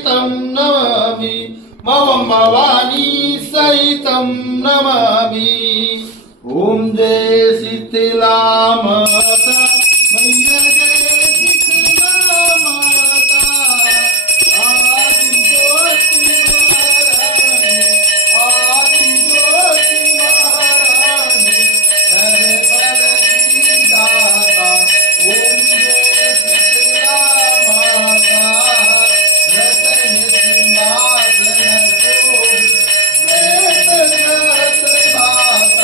सहितं नमामि मम भवानी सहितं नमामि। ओम जय शीतला माता मैया जय शीतला माता आदि ज्योति महारानी आदि ज्योति महारानी सर्वफल की दाता। ओम जय शीतला माता रतन सिंहासन शोभित श्वेत छत्र भाता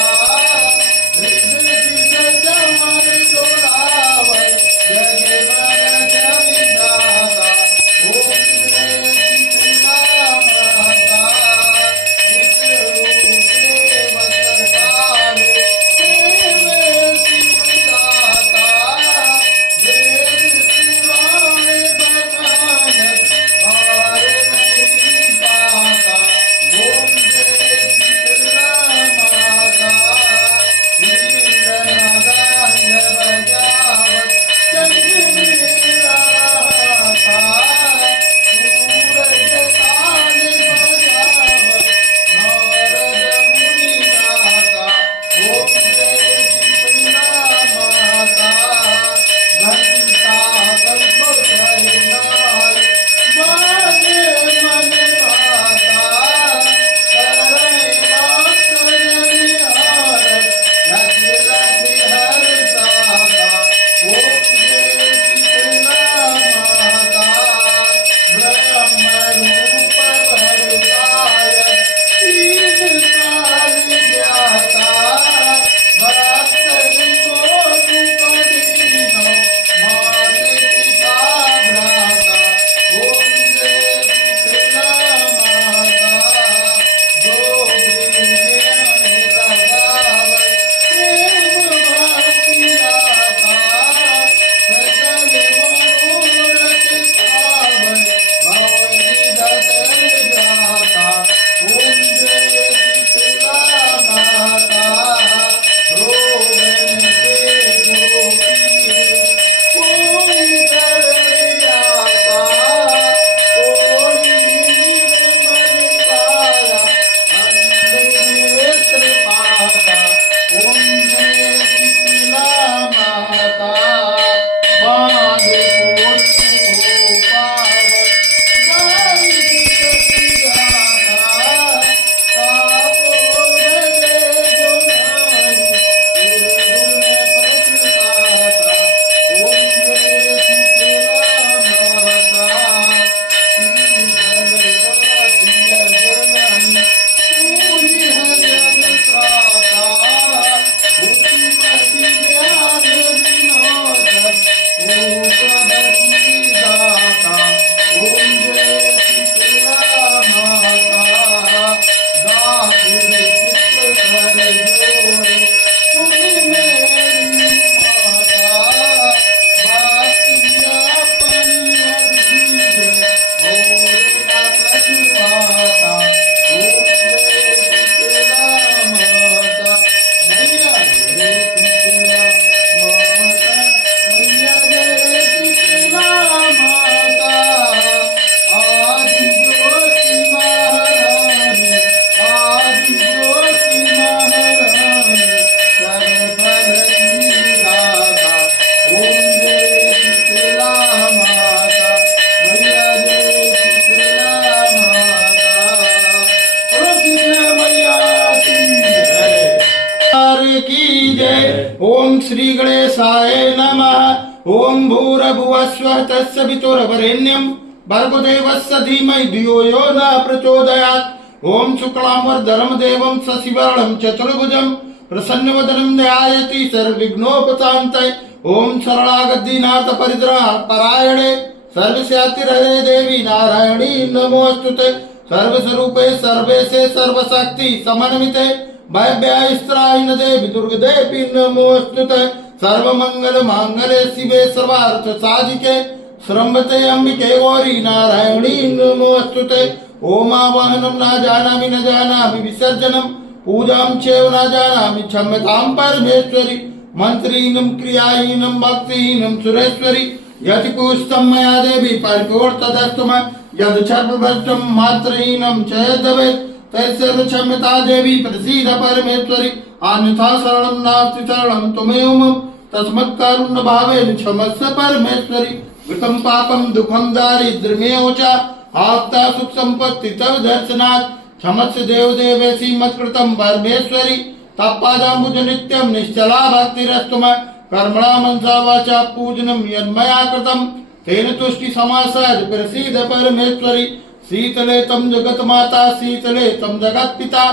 ओम श्री गणेशाय नमः। ओम भूर्भुवस्वः तस्य पितुर्वरेण्यं भर्गो देवस्य धीमहि धियो यो न प्रचोदयात्। ओम शुक्लांबरधरं देवं शशिवर्णं चतुर्भुजं प्रसन्नवदनं ध्यायति सर्वविघ्नोपशान्तये। ओम शरणागतिनाथ परित्राणपरायणे सर्वस्यातिहरे देवी नारायणी नमोस्तुते। सर्वस्वरूपे सर्वेशे सर्वशक्ति समन्विते भयभ्यस्त्राहिन देवी दुर्गे देवी नमोस्तुते। सर्वमंगल मांगल्ये शिवे सर्वार्थ साधिके श्रम्भते अंबिके गौरी नारायणी नमोस्तुते। ओम आवाहनं न जानामि विसर्जनं पूजां चैव न जानामि क्षम्यतां परमेश्वरी। मंत्रीनं क्रियाहीनं भक्तिहीनं सुरेश्वरी। यति कुष्ठं मया देवी परिपूर्णं तदस्तु यद सर्वभ्रष्टं मात्रहीनं च यद्भवेत् तत्सर्व क्षम्यता देवी प्रसीद परमेश्वरी अन्यथा शरणं नास्ति शरणं त्वमेव मम तस्मत्कारुण्य भावेन क्षमस्व परमेश्वरी विकं पापं दुःखं दारिद्र्यमेव च आप्ता सुख संपत्ति तव दर्शनात् क्षमस्व देवदेवेसी मत्कृतं परमेश्वरी तत्पादाम्बुज नित्यं निश्चला भक्तिरस्तु मम कर्मणा मनसा वाचा पूजनं यन्मया कृतं तेन तुष्टि समासाद प्रसीद परमेश्वरी शीतले तम जगत माता शीतले तम जगत पिता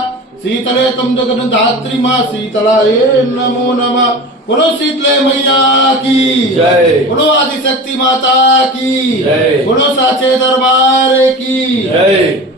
शीतले तम जगत धात्री माँ शीतलाये नमो नमः। बोलो शीतले मैया की जय। बोलो आदिशक्ति माता की जय। बोलो साचे दरबार की जय।